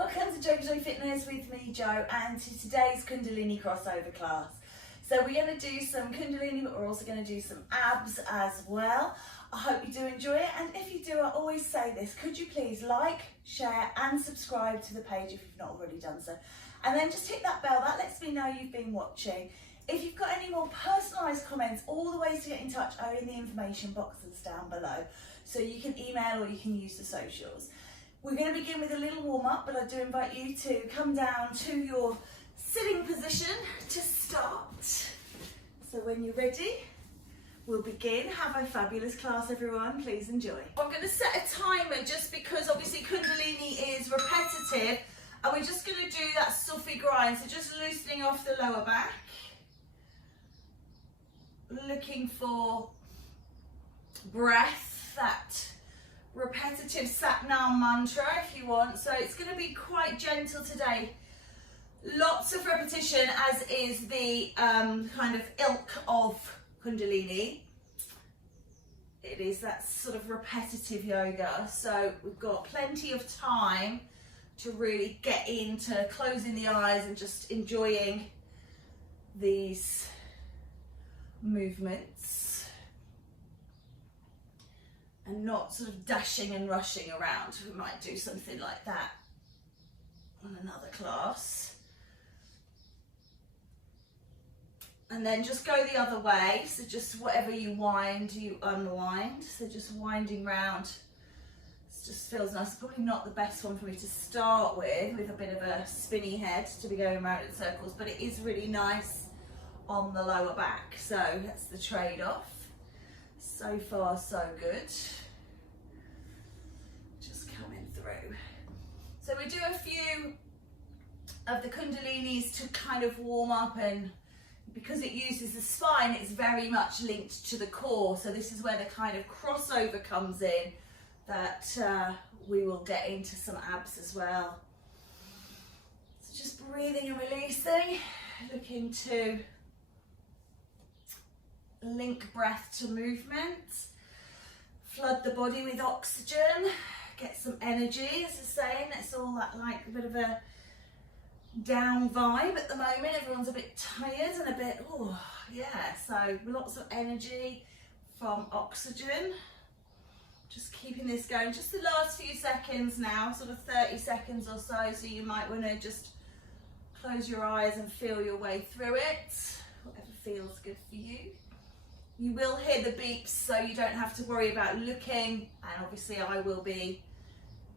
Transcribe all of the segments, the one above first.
Welcome to Joy Fitness with me, Jo, and to today's Kundalini Crossover class. So we're going to do some Kundalini, but we're also going to do some abs as well. I hope you do enjoy it, and if you do, I always say this, could you please like, share and subscribe to the page if you've not already done so. And then just hit that bell, that lets me know you've been watching. If you've got any more personalised comments, all the ways to get in touch are in the information boxes down below. So you can email or you can use the socials. We're going to begin with a little warm up, but I do invite you to come down to your sitting position to start. So when you're ready, we'll begin. Have a fabulous class, everyone. Please enjoy. I'm going to set a timer just because obviously Kundalini is repetitive, and we're just going to do that Sufi grind. So just loosening off the lower back. Looking for breath, that repetitive Sat Nam mantra if you want. So it's going to be quite gentle today. Lots of repetition, as is the kind of ilk of Kundalini. It is that sort of repetitive yoga. So we've got plenty of time to really get into closing the eyes and just enjoying these movements. And not sort of dashing and rushing around. We might do something like that on another class. And then just go the other way. So just whatever you wind, you unwind. So just winding round. It just feels nice. Probably not the best one for me to start with a bit of a spinny head to be going around in circles, but it is really nice on the lower back. So that's the trade-off. So far, so good. Just coming through. So we do a few of the Kundalinis to kind of warm up, and because it uses the spine, it's very much linked to the core. So this is where the kind of crossover comes in, that we will get into some abs as well. So just breathing and releasing, looking to link breath to movement, flood the body with oxygen, get some energy. As I say, it's all that like a bit of a down vibe at the moment. Everyone's a bit tired and a bit, oh yeah, so lots of energy from oxygen. Just keeping this going, just the last few seconds now, sort of 30 seconds or so, so you might want to just close your eyes and feel your way through it, whatever feels good for you. You will hear the beeps, so you don't have to worry about looking, and obviously I will be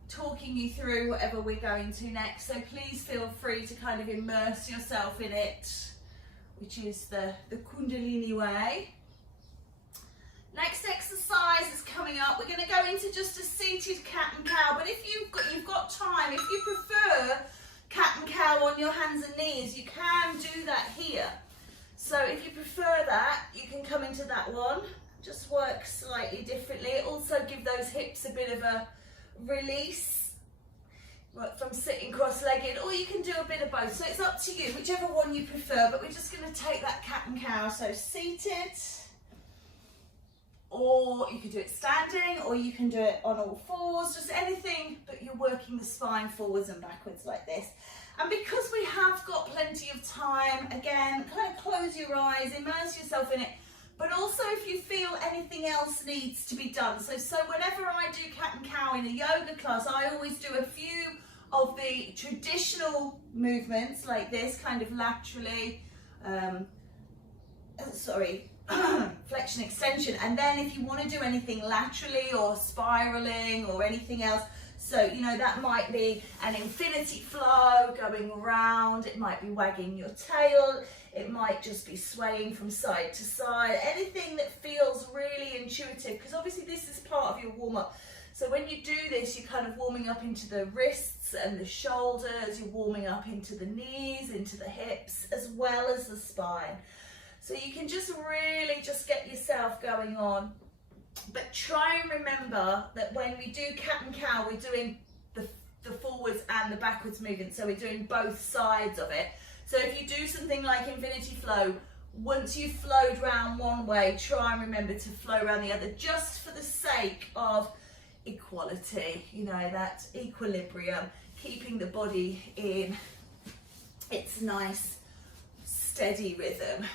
talking you through whatever we're going to next, so please feel free to kind of immerse yourself in it, which is the Kundalini way. Next exercise is coming up. We're going to go into just a seated cat and cow, but if you've got time, if you prefer cat and cow on your hands and knees, you can do that here. So if you prefer that, you can come into that one. Just work slightly differently. Also give those hips a bit of a release from sitting cross-legged, or you can do a bit of both. So it's up to you, whichever one you prefer, but we're just going to take that cat and cow. So seated, or you can do it standing, or you can do it on all fours, just anything, but you're working the spine forwards and backwards like this. And because we have got plenty of time, again, kind of close your eyes, immerse yourself in it, but also if you feel anything else needs to be done. So whenever I do cat and cow in a yoga class, I always do a few of the traditional movements like this, kind of laterally, flexion, extension. And then if you want to do anything laterally or spiraling or anything else, so, you know, that might be an infinity flow going around, it might be wagging your tail, it might just be swaying from side to side, anything that feels really intuitive, because obviously this is part of your warm-up. So when you do this, you're kind of warming up into the wrists and the shoulders, you're warming up into the knees, into the hips, as well as the spine. So you can just really just get yourself going on. But try and remember that when we do cat and cow, we're doing the forwards and the backwards movement. So we're doing both sides of it. So if you do something like infinity flow, once you've flowed round one way, try and remember to flow around the other, just for the sake of equality, you know, that equilibrium. keeping the body in its nice steady rhythm.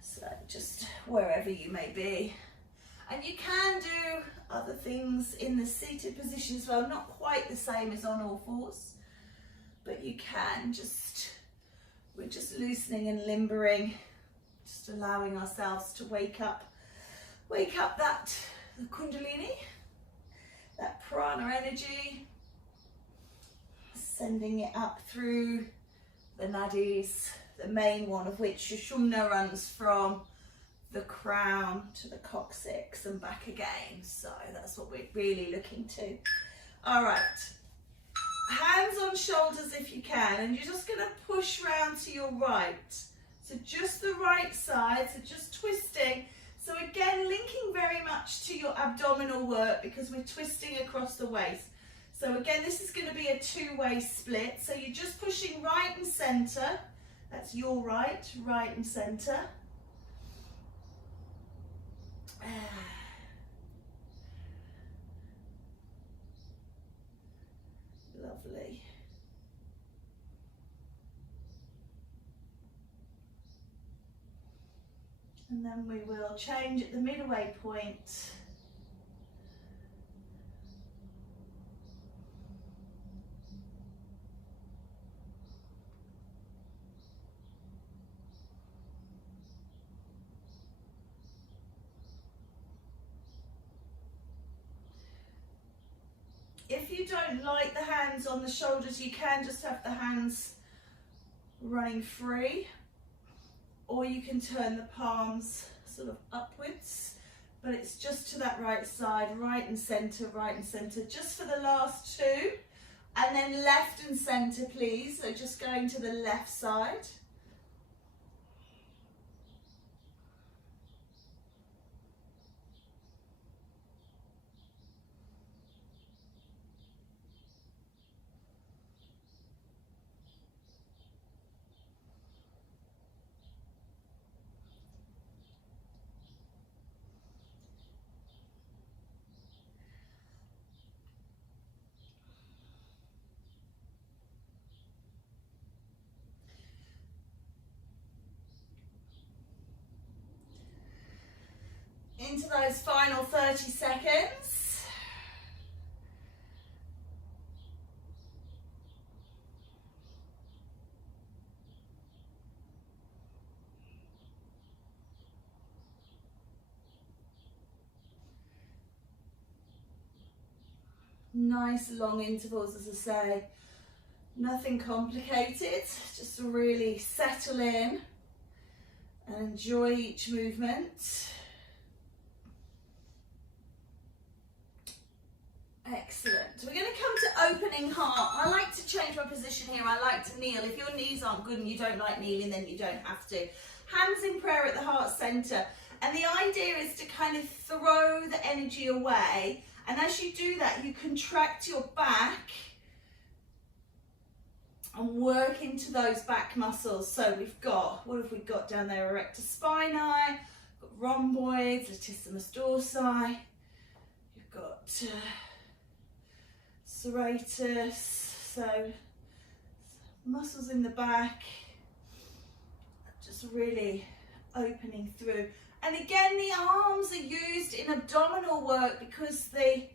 So just wherever you may be. And you can do other things in the seated position as well, not quite the same as on all fours, but you can just, we're just loosening and limbering, just allowing ourselves to wake up that the Kundalini, that prana energy, sending it up through the nadis, the main one of which Sushumna runs from the crown to the coccyx and back again. So that's what we're really looking to. All right, hands on shoulders if you can, and you're just going to push round to your right. So just the right side, so just twisting. So again, linking very much to your abdominal work because we're twisting across the waist. So again, this is going to be a two-way split. So you're just pushing right and center. That's your right, right and center. Lovely. And then we will change at the midway point. If you don't like the hands on the shoulders, you can just have the hands running free, or you can turn the palms sort of upwards, but it's just to that right side, right and center, just for the last two, and then left and center, please. So just going to the left side. Into those final 30 seconds. Nice long intervals, as I say, nothing complicated, just to really settle in and enjoy each movement. Excellent. We're going to come to opening heart. I like to change my position here. I like to kneel. If your knees aren't good and you don't like kneeling, then you don't have to. Hands in prayer at the heart center. And the idea is to kind of throw the energy away. And as you do that, you contract your back and work into those back muscles. So we've got, what have we got down there? Erector spinae, got rhomboids, latissimus dorsi. You've got serratus, so muscles in the back, just really opening through. And again, the arms are used in abdominal work because they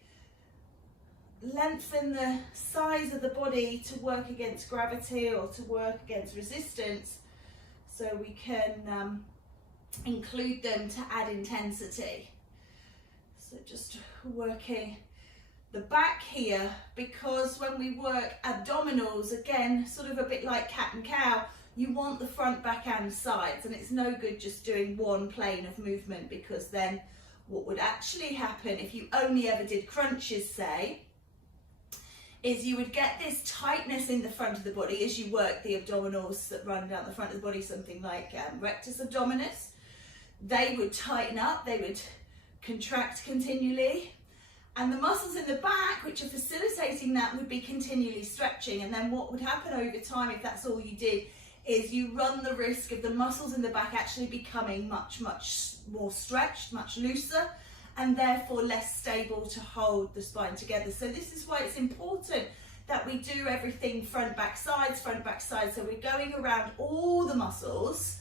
lengthen the size of the body to work against gravity or to work against resistance, so we can include them to add intensity. So just working the back here, because when we work abdominals, again, sort of a bit like cat and cow, you want the front, back and sides, and it's no good just doing one plane of movement, because then what would actually happen if you only ever did crunches, say, is you would get this tightness in the front of the body as you work the abdominals that run down the front of the body, something like rectus abdominis. They would tighten up, they would contract continually, and the muscles in the back, which are facilitating that, would be continually stretching. And then what would happen over time, if that's all you did, is you run the risk of the muscles in the back actually becoming much more stretched, much looser, and therefore less stable to hold the spine together. So this is why it's important that we do everything front, back, sides, so we're going around all the muscles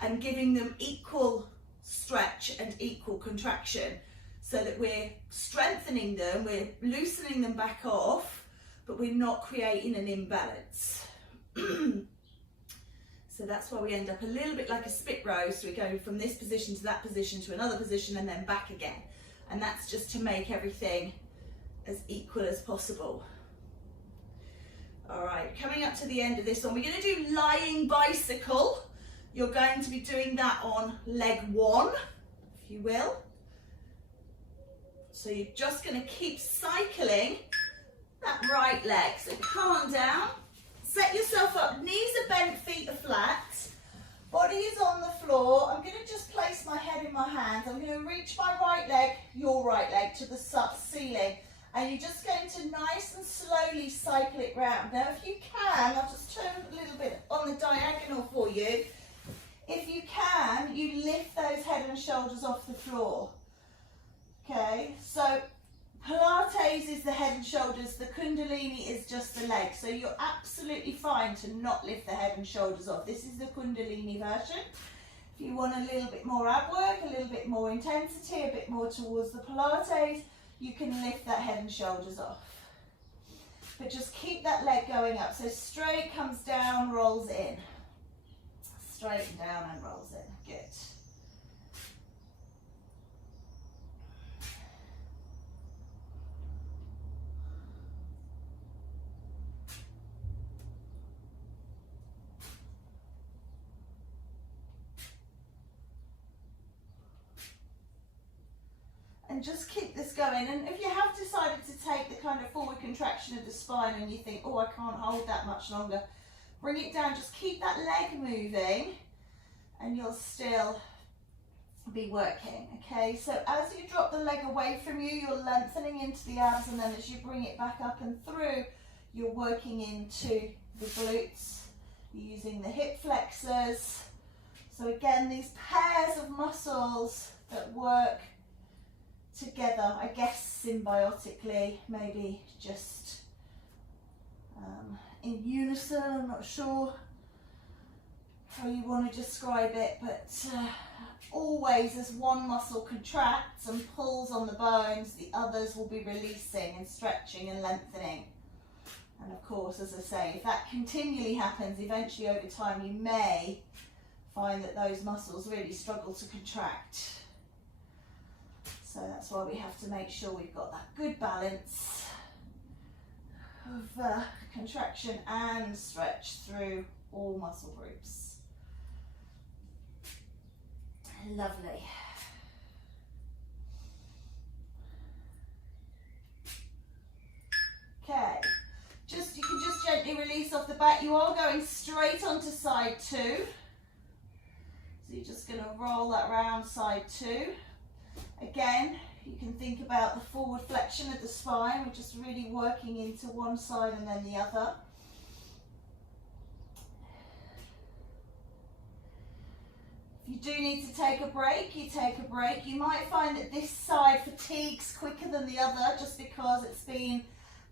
and giving them equal stretch and equal contraction, so that we're strengthening them, we're loosening them back off, but we're not creating an imbalance. So that's why we end up a little bit like a spit roast. We go from this position to that position to another position and then back again. And that's just to make everything as equal as possible. All right, coming up to the end of this one, we're going to do lying bicycle. You're going to be doing that on leg one, if you will. So you're just going to keep cycling that right leg. So come on down. Set yourself up, knees are bent, feet are flat, body is on the floor. I'm going to just place my head in my hands. I'm going to reach my right leg, your right leg, to the ceiling. And you're just going to nice and slowly cycle it round. Now if you can, I'll just turn a little bit on the diagonal for you. If you can, you lift those head and shoulders off the floor. Okay, so Pilates is the head and shoulders, the Kundalini is just the legs. So you're absolutely fine to not lift the head and shoulders off. This is the Kundalini version. If you want a little bit more ab work, a little bit more intensity, a bit more towards the Pilates, you can lift that head and shoulders off. But just keep that leg going up. So straight, comes down, rolls in. Straight and down and rolls in. Good. And just keep this going. And if you have decided to take the kind of forward contraction of the spine and you think, oh, I can't hold that much longer, bring it down. Just keep that leg moving and you'll still be working. Okay, so as you drop the leg away from you, you're lengthening into the abs, and then as you bring it back up and through, you're working into the glutes. You're using the hip flexors. So again, these pairs of muscles that work together, I guess symbiotically, maybe just in unison. I'm not sure how you want to describe it, but always as one muscle contracts and pulls on the bones, the others will be releasing and stretching and lengthening. And of course, as I say, if that continually happens, eventually over time you may find that those muscles really struggle to contract. So that's why we have to make sure we've got that good balance of contraction and stretch through all muscle groups. Lovely. Okay, you can just gently release off the back. You are going straight onto side two. So you're just going to roll that round, side two. Again, you can think about the forward flexion of the spine. We're just really working into one side and then the other. If you do need to take a break, you take a break. You might find that this side fatigues quicker than the other just because it's been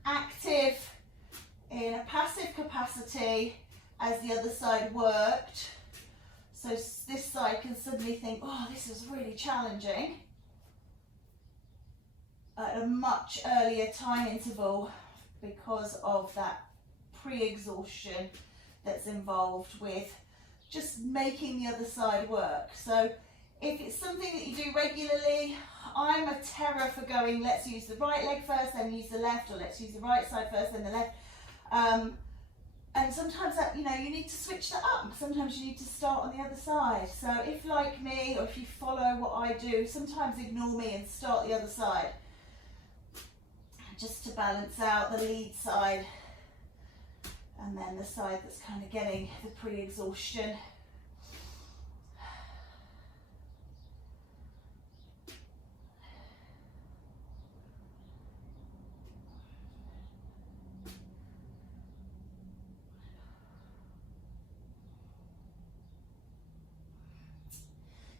active in a passive capacity as the other side worked. So this side can suddenly think, oh, this is really challenging at a much earlier time interval because of that pre-exhaustion that's involved with just making the other side work. So if it's something that you do regularly, I'm a terror for going, let's use the right leg first, then use the left, or let's use the right side first, then the left. And sometimes that, you need to switch that up. Sometimes you need to start on the other side. So if, like me, or if you follow what I do, sometimes ignore me and start the other side, just to balance out the lead side and then the side that's kind of getting the pre-exhaustion.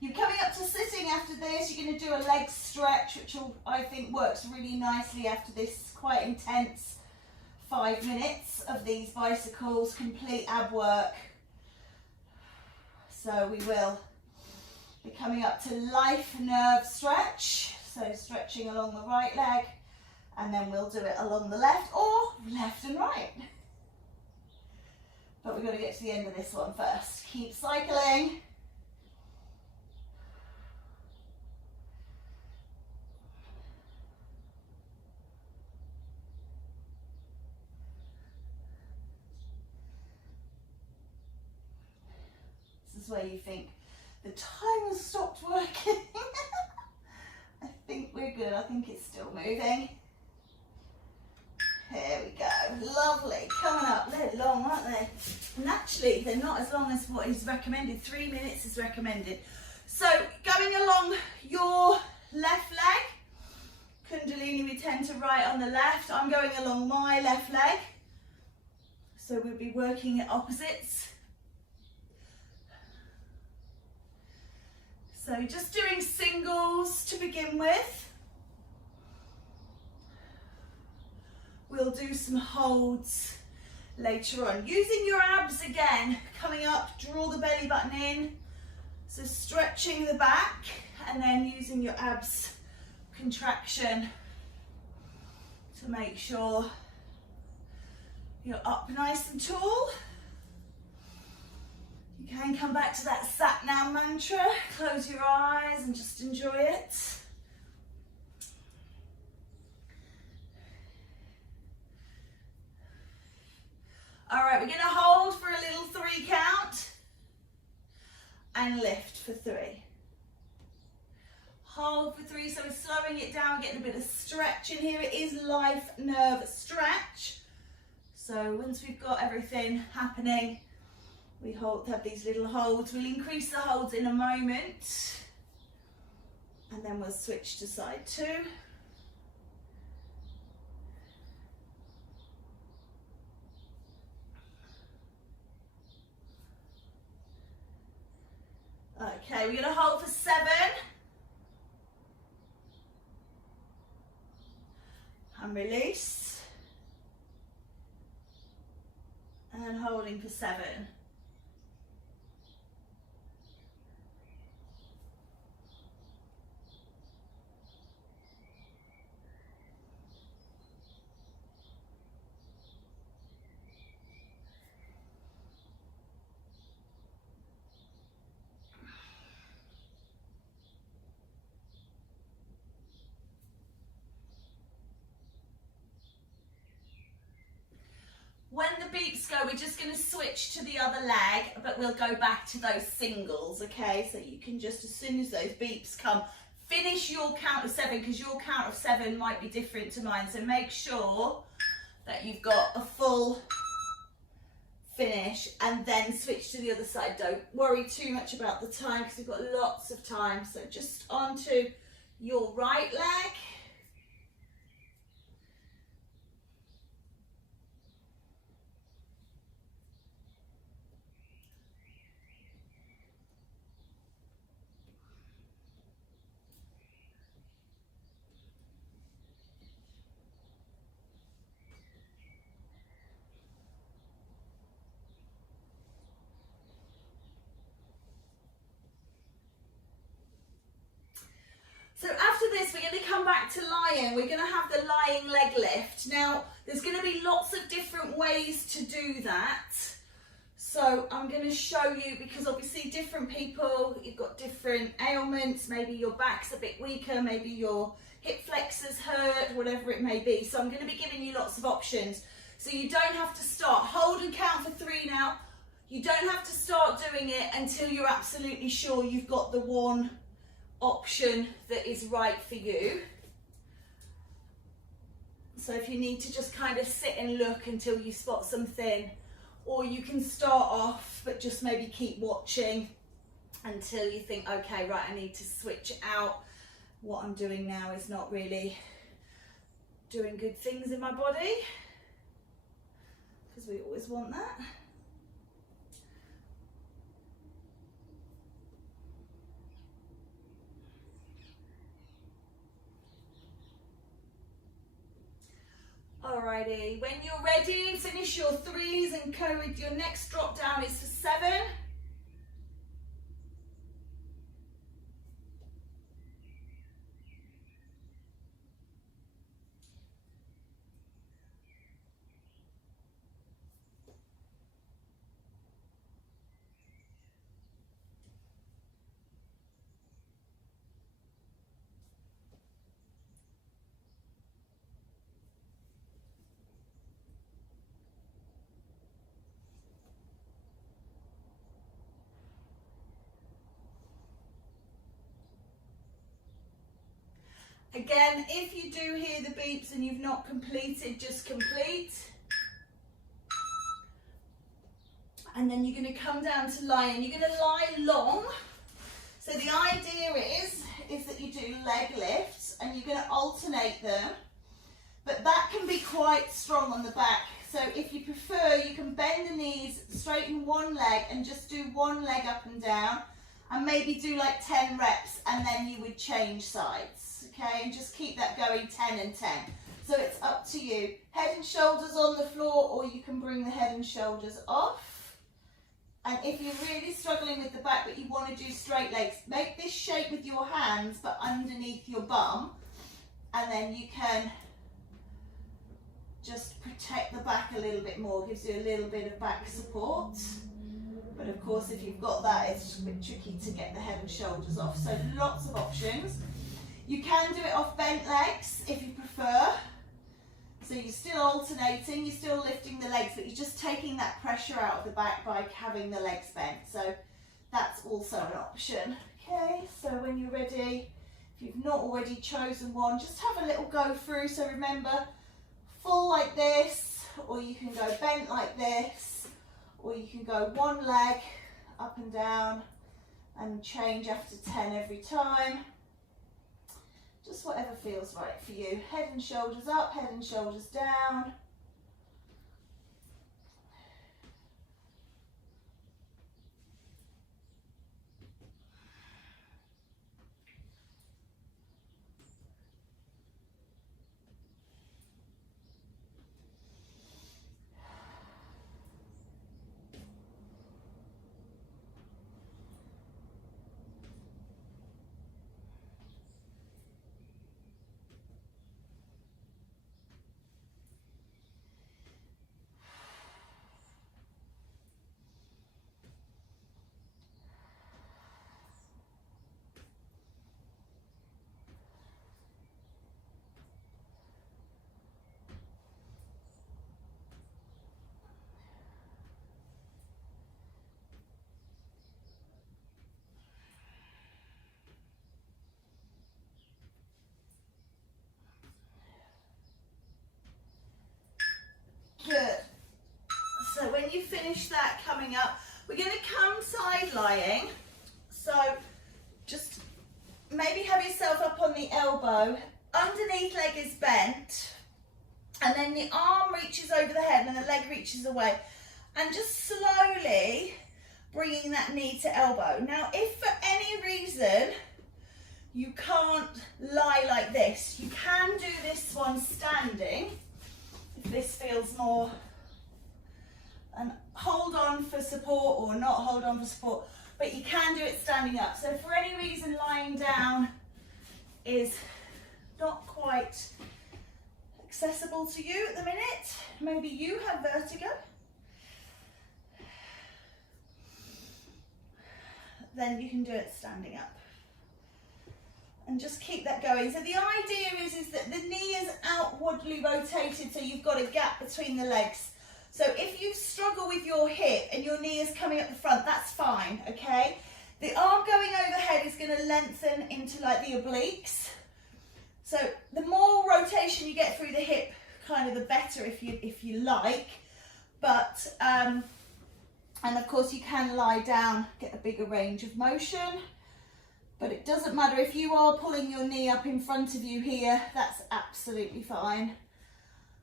You're coming up to sitting after this. You're going to do a leg stretch, which I think works really nicely after this quite intense 5 minutes of these bicycles, complete ab work. So we will be coming up to life nerve stretch. So stretching along the right leg, and then we'll do it along the left or left and right. But we've got to get to the end of this one first. Keep cycling. This is where you think, the time has stopped working. I think we're good. I think it's still moving. Here we go. Lovely. Coming up. They're long, aren't they? And actually, they're not as long as what is recommended. 3 minutes is recommended. So, going along your left leg. Kundalini, we tend to right on the left. I'm going along my left leg. So, we'll be working at opposites. So, just doing singles to begin with. We'll do some holds later on. Using your abs again, coming up, draw the belly button in. So stretching the back and then using your abs contraction to make sure you're up nice and tall. You can come back to that Sat Nam mantra. Close your eyes and just enjoy it. All right, we're going to hold for a little 3 count and lift for 3. Hold for 3, so we're slowing it down, getting a bit of stretch in here. It is life nerve stretch. So once we've got everything happening, we have these little holds. We'll increase the holds in a moment. And then we'll switch to side 2. Okay, we're going to hold for 7. And release. And holding for 7. When the beeps go, we're just going to switch to the other leg, but we'll go back to those singles, okay? So you can just, as soon as those beeps come, finish your count of 7, because your count of 7 might be different to mine. So make sure that you've got a full finish and then switch to the other side. Don't worry too much about the time because we've got lots of time. So just onto your right leg. So after this, we're going to come back to lying. We're going to have the lying leg lift. Now, there's going to be lots of different ways to do that. So I'm going to show you, because obviously different people, you've got different ailments. Maybe your back's a bit weaker, maybe your hip flexors hurt, whatever it may be. So I'm going to be giving you lots of options. So you don't have to start. Hold and count for 3 now. You don't have to start doing it until you're absolutely sure you've got the one option that is right for you. So if you need to just kind of sit and look until you spot something, or you can start off but just maybe keep watching until you think, okay, right, I need to switch out. What I'm doing now is not really doing good things in my body, because we always want that. All right. ready. When you're ready, finish your 3s and go with your next drop down is for 7. Again, if you do hear the beeps and you've not completed, just complete. And then you're going to come down to lying. You're going to lie long. So the idea is that you do leg lifts and you're going to alternate them. But that can be quite strong on the back. So if you prefer, you can bend the knees, straighten one leg and just do one leg up and down. And maybe do like 10 reps and then you would change sides. Okay, and just keep that going 10 and 10. So it's up to you. Head and shoulders on the floor, or you can bring the head and shoulders off. And if you're really struggling with the back but you want to do straight legs, make this shape with your hands but underneath your bum. And then you can just protect the back a little bit more, gives you a little bit of back support. But of course, if you've got that, it's a bit tricky to get the head and shoulders off. So lots of options. You can do it off bent legs if you prefer. So you're still alternating, you're still lifting the legs, but you're just taking that pressure out of the back by having the legs bent. So that's also an option. Okay, so when you're ready, if you've not already chosen one, just have a little go through. So remember, full like this, or you can go bent like this, or you can go one leg up and down and change after 10 every time. Just whatever feels right for you. Head and shoulders up, head and shoulders down. Good. So when you finish that coming up, we're going to come side lying. So just maybe have yourself up on the elbow, underneath leg is bent, and then the arm reaches over the head and the leg reaches away. And just slowly bringing that knee to elbow. Now, if for any reason you can't lie like this, you can do this one standing. This feels more, and hold on for support or not hold on for support, but you can do it standing up. So if for any reason lying down is not quite accessible to you at the minute, maybe you have vertigo, then you can do it standing up. And just keep that going. So the idea is that the knee is outwardly rotated, so you've got a gap between the legs. So if you struggle with your hip and your knee is coming up the front, that's fine, okay? The arm going overhead is going to lengthen into like the obliques. So the more rotation you get through the hip, kind of the better if you like. But, and of course you can lie down, get a bigger range of motion. But it doesn't matter if you are pulling your knee up in front of you here, that's absolutely fine.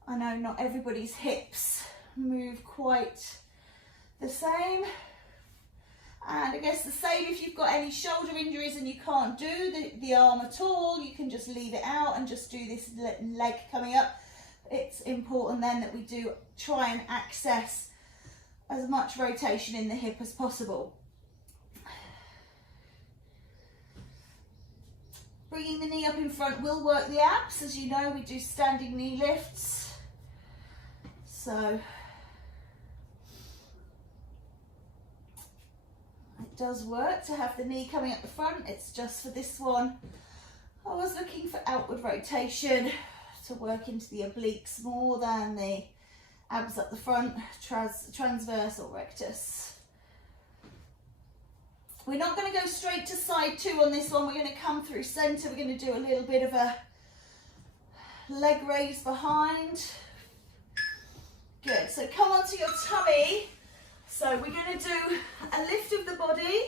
I know not everybody's hips move quite the same. And I guess the same if you've got any shoulder injuries and you can't do the arm at all, you can just leave it out and just do this leg coming up. it's important then that we do try and access as much rotation in the hip as possible. Bringing the knee up in front will work the abs. As you know, we do standing knee lifts. So it does work to have the knee coming up the front. It's just for this one, I was looking for outward rotation to work into the obliques more than the abs up the front, transverse or rectus. We're not going to go straight to side 2 on this one. We're going to come through centre. We're going to do a little bit of a leg raise behind. Good. So come onto your tummy. So we're going to do a lift of the body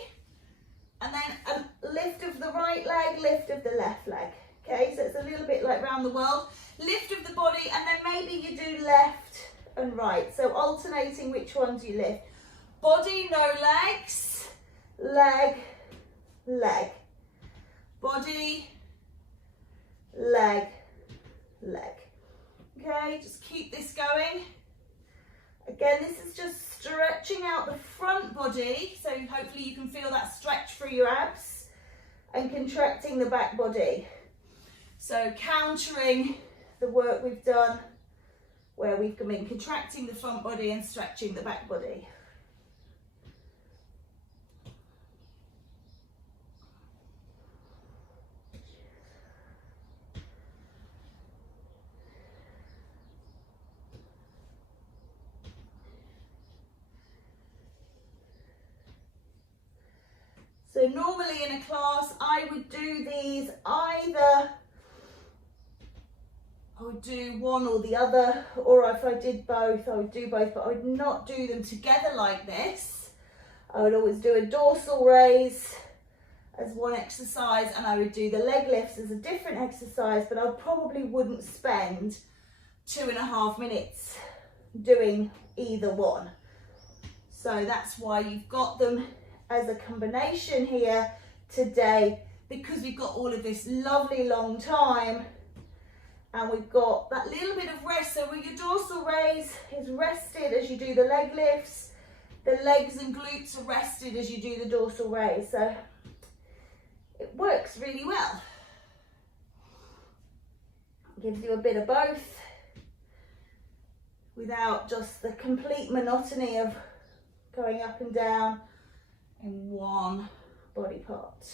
and then a lift of the right leg, lift of the left leg. Okay, so it's a little bit like round the world. Lift of the body, and then maybe you do left and right. So alternating which ones you lift. Body, no legs. Leg, leg. Body, leg, leg. Okay, just keep this going. Again, this is just stretching out the front body, so hopefully you can feel that stretch through your abs, and contracting the back body. So countering the work we've done where we've been contracting the front body and stretching the back body. So normally in a class, I would do these either, I would do one or the other, or if I did both, I would do both, but I would not do them together like this. I would always do a dorsal raise as one exercise, and I would do the leg lifts as a different exercise, but I probably wouldn't spend 2.5 minutes doing either one. So that's why you've got them as a combination here today, because we've got all of this lovely long time and we've got that little bit of rest. So where your dorsal raise is rested as you do the leg lifts, the legs and glutes are rested as you do the dorsal raise. So it works really well. Gives you a bit of both without just the complete monotony of going up and down in one body part.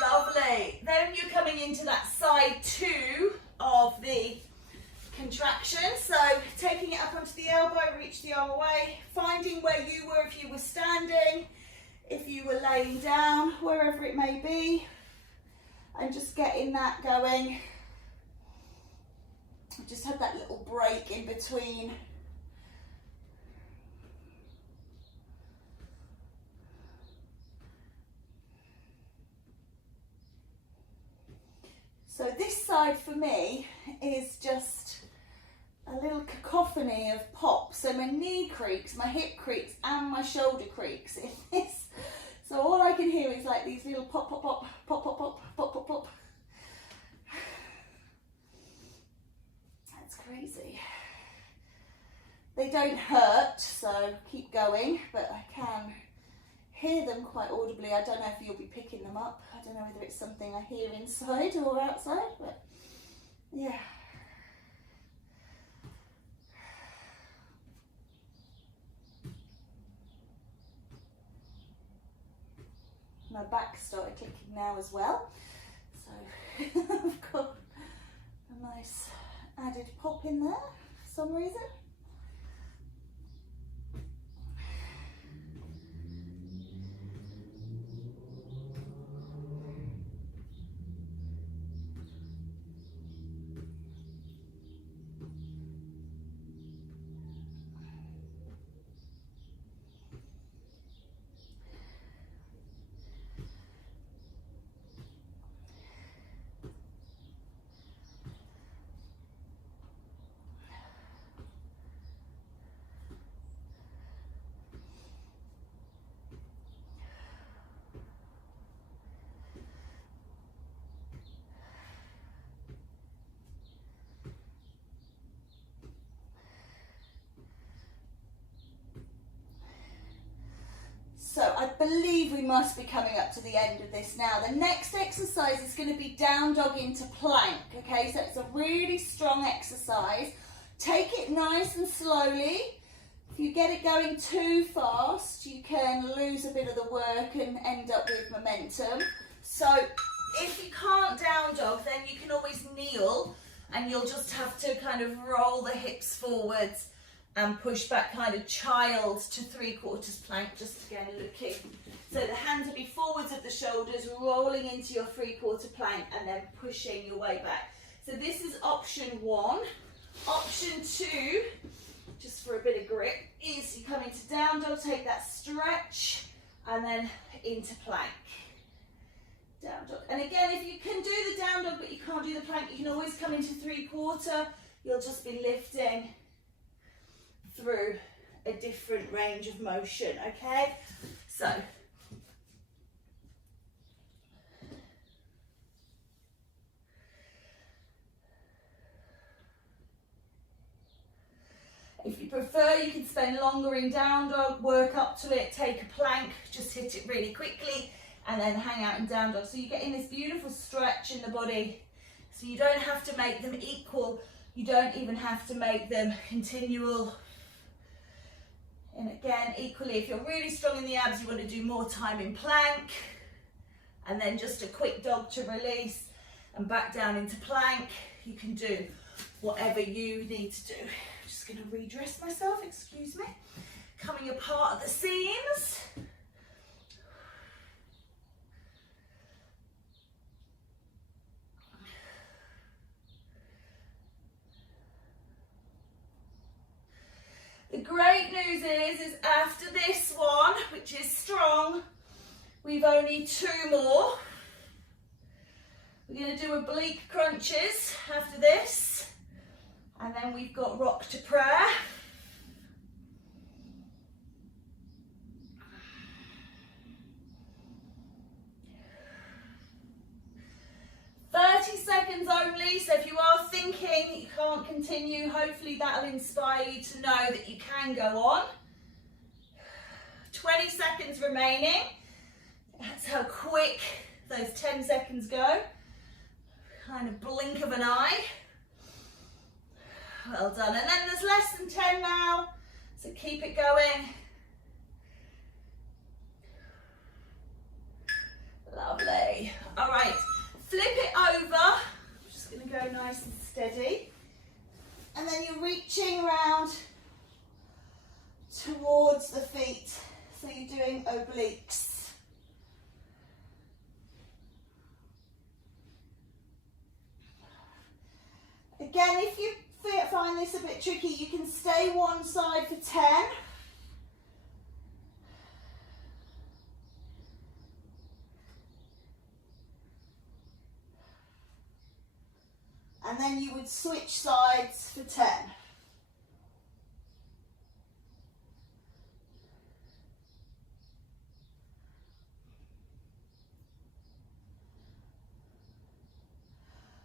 Lovely. Then you're coming into that side 2 of the contraction. So taking it up onto the elbow, reach the arm away, finding where you were if you were standing, if you were laying down, wherever it may be, and just getting that going. Just have that little break in between. So this side for me is just a little cacophony of pop. So my knee creaks, my hip creaks, and my shoulder creaks in this. So all I can hear is like these little pop, pop, pop, pop, pop, pop, pop, pop, pop. That's crazy. They don't hurt, so keep going, but I can hear them quite audibly. I don't know if you'll be picking them up. I don't know whether it's something I hear inside or outside, but yeah. My back started clicking now as well, so I've got a nice added pop in there for some reason. I believe we must be coming up to the end of this now. The next exercise is going to be down dog into plank, okay? So it's a really strong exercise. Take it nice and slowly. If you get it going too fast, you can lose a bit of the work and end up with momentum. So if you can't down dog, then you can always kneel, and you'll just have to kind of roll the hips forwards and push back, kind of child to 3/4 plank, just again looking. So the hands will be forwards of the shoulders, rolling into your 3/4 plank and then pushing your way back. So this is option 1. Option 2, just for a bit of grip, is you come into down dog, take that stretch and then into plank. Down dog. And again, if you can do the down dog but you can't do the plank, you can always come into 3/4. You'll just be lifting through a different range of motion, okay? So if you prefer, you can spend longer in down dog, work up to it, take a plank, just hit it really quickly and then hang out in down dog. So you get in this beautiful stretch in the body. So you don't have to make them equal. You don't even have to make them continual. And again, equally, if you're really strong in the abs, you want to do more time in plank and then just a quick dog to release and back down into plank. You can do whatever you need to do. I'm just going to redress myself, excuse me. Coming apart at the seams. The great news is after this one, which is strong, we've only 2 more. We're going to do oblique crunches after this, and then we've got rock to prayer. Seconds only, so if you are thinking you can't continue, hopefully that'll inspire you to know that you can go on. 20 seconds remaining. That's how quick those 10 seconds go. Kind of blink of an eye. Well done. And then there's less than 10 now, so keep it going. Lovely. All right. Flip it over. I'm just going to go nice and steady. And then you're reaching around towards the feet. So you're doing obliques. Again, if you find this a bit tricky, you can stay one side for 10. And then you would switch sides for 10.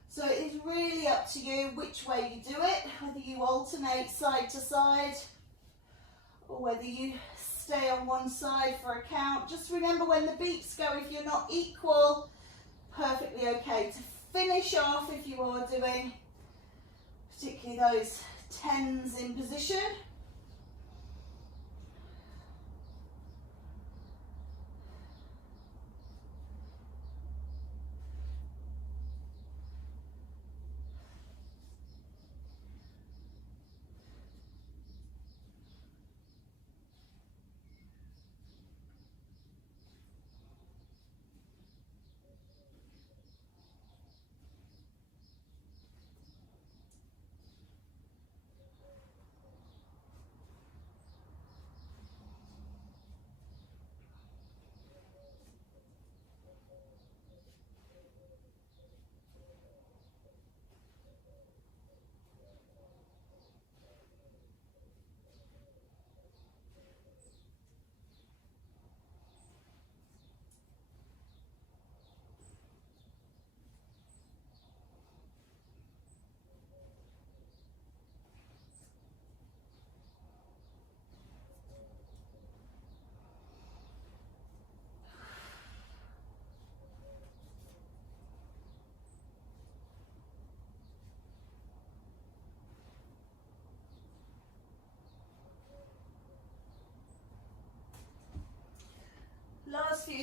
So it is really up to you which way you do it, whether you alternate side to side or whether you stay on one side for a count. Just remember when the beeps go, if you're not equal, perfectly okay to finish off if you are doing particularly those 10s in position.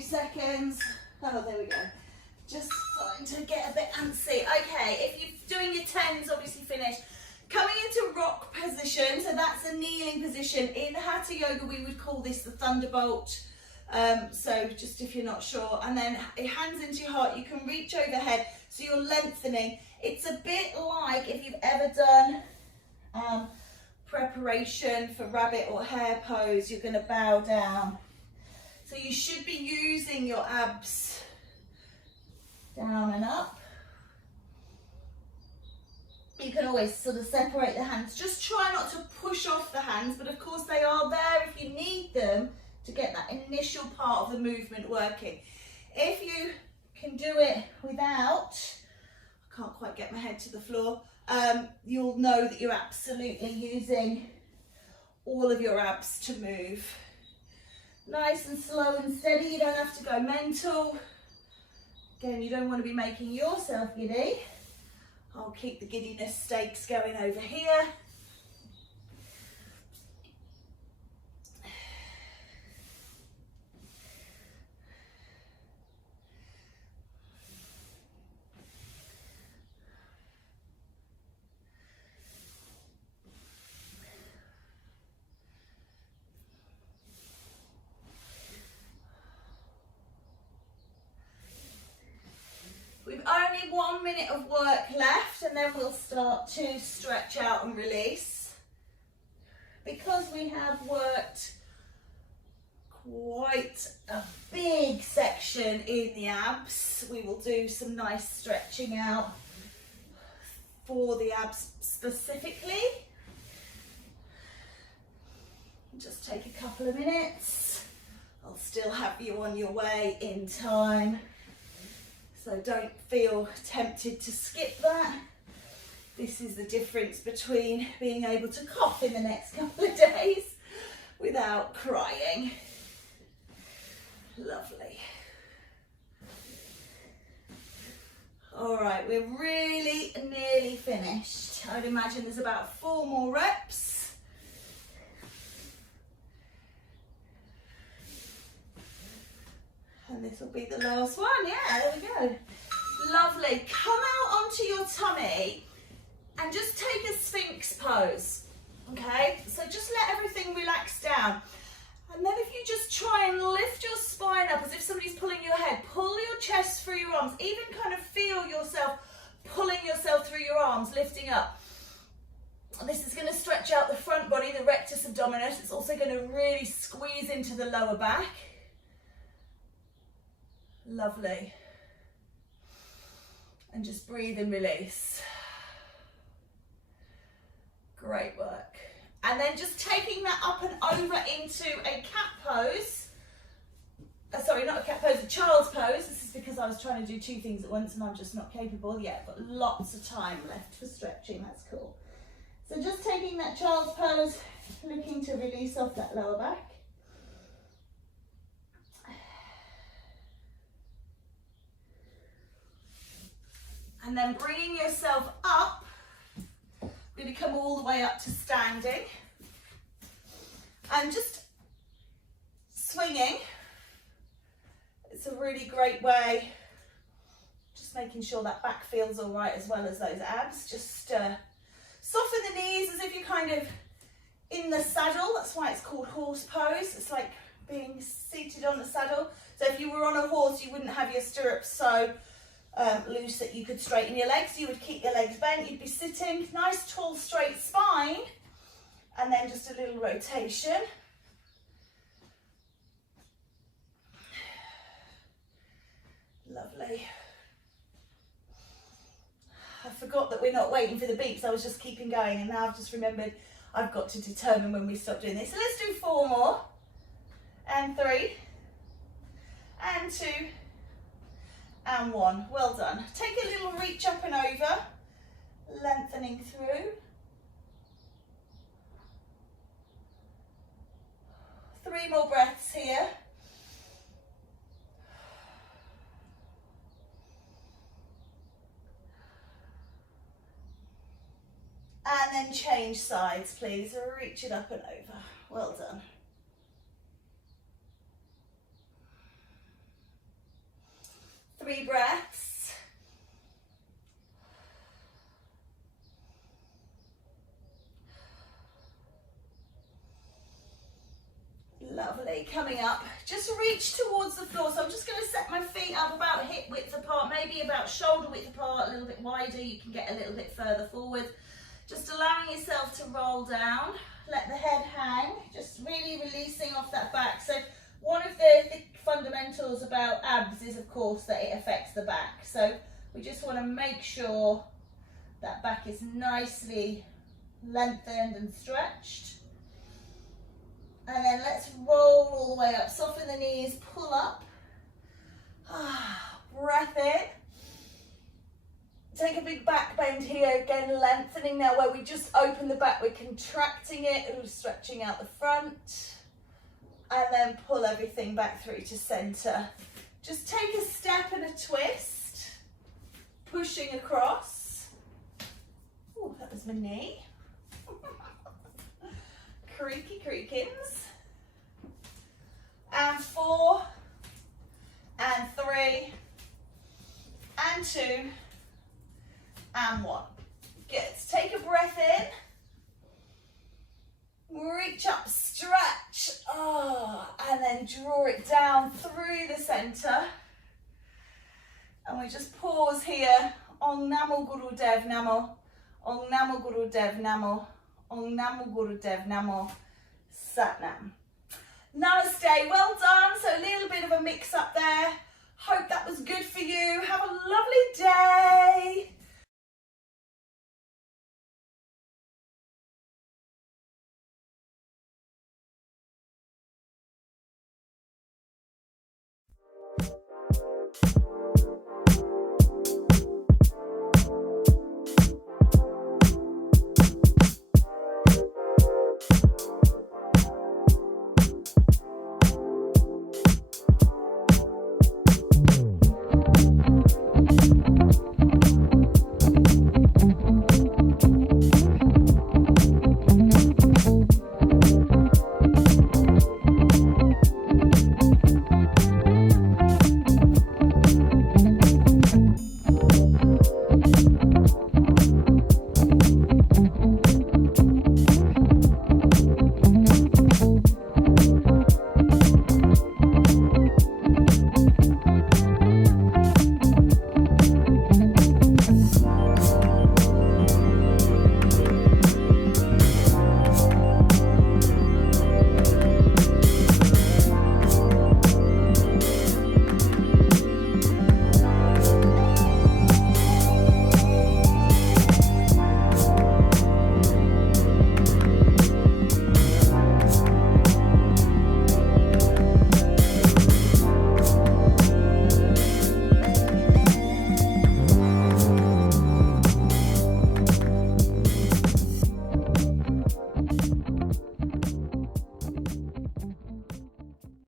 seconds. Oh, there we go. Just starting to get a bit antsy. Okay, if you're doing your 10s, obviously finish. Coming into rock position, so that's a kneeling position. In Hatha Yoga, we would call this the thunderbolt. So just if you're not sure, and then hands into your heart, you can reach overhead, so you're lengthening. It's a bit like if you've ever done preparation for rabbit or hare pose, you're going to bow down. So you should be using your abs down and up. You can always sort of separate the hands. Just try not to push off the hands, but of course they are there if you need them to get that initial part of the movement working. If you can do it without, I can't quite get my head to the floor, you'll know that you're absolutely using all of your abs to move. Nice and slow and steady, you don't have to go mental. Again, you don't want to be making yourself giddy. I'll keep the giddiness stakes going over here. We've only 1 minute of work left, and then we'll start to stretch out and release. Because we have worked quite a big section in the abs, we will do some nice stretching out for the abs specifically. Just take a couple of minutes. I'll still have you on your way in time. So don't feel tempted to skip that. This is the difference between being able to cough in the next couple of days without crying. Lovely. All right, we're really nearly finished. I'd imagine there's about 4 more reps. And this will be the last one. Yeah, there we go. Lovely. Come out onto your tummy and just take a Sphinx pose. Okay, so just let everything relax down. And then if you just try and lift your spine up as if somebody's pulling your head, pull your chest through your arms, even kind of feel yourself pulling yourself through your arms, lifting up. This is going to stretch out the front body, the rectus abdominis. It's also going to really squeeze into the lower back. Lovely. And just breathe and release. Great work. And then just taking that up and over into a cat pose. Sorry, not a cat pose, a child's pose. This is because I was trying to do 2 things at once and I'm just not capable yet, but lots of time left for stretching. That's cool. So just taking that child's pose, looking to release off that lower back. And then bringing yourself up, we're going to come all the way up to standing. And just swinging. It's a really great way, just making sure that back feels all right as well as those abs. Just soften the knees as if you're kind of in the saddle. That's why it's called horse pose. It's like being seated on the saddle. So if you were on a horse, you wouldn't have your stirrups so loose that you could straighten your legs. You would keep your legs bent. You'd be sitting, nice tall straight spine, and then just a little rotation. Lovely. I forgot that we're not waiting for the beeps. I was just keeping going, and now I've just remembered I've got to determine when we stop doing this. So let's do 4 more, and 3, and 2, and 1. Well done. Take a little reach up and over, lengthening through. 3 more breaths here. And then change sides, please. Reach it up and over. Well done. 3 breaths. Lovely. Coming up, just reach towards the floor. So I'm just going to set my feet up about hip width apart, maybe about shoulder width apart, a little bit wider. You can get a little bit further forward. Just allowing yourself to roll down. Let the head hang, just really releasing off that back. So one of the fundamentals about abs is, of course, that it affects the back. So we just want to make sure that back is nicely lengthened and stretched. And then let's roll all the way up. Soften the knees, pull up. Breath in. Take a big back bend here, again lengthening now where we just open the back, we're contracting it and stretching out the front. And then pull everything back through to center. Just take a step and a twist, pushing across. Oh, that was my knee. Creaky creakins. And 4, and 3, and 2, and 1. Good. Take a breath in. Reach up, stretch. And then draw it down through the center. And we just pause here. Om Namo Guru Dev Namo. Om Namo Guru Dev Namo. Om Namo Guru Dev Namo. Satnam. Namaste. Well done. So a little bit of a mix up there. Hope that was good for you. Have a lovely day.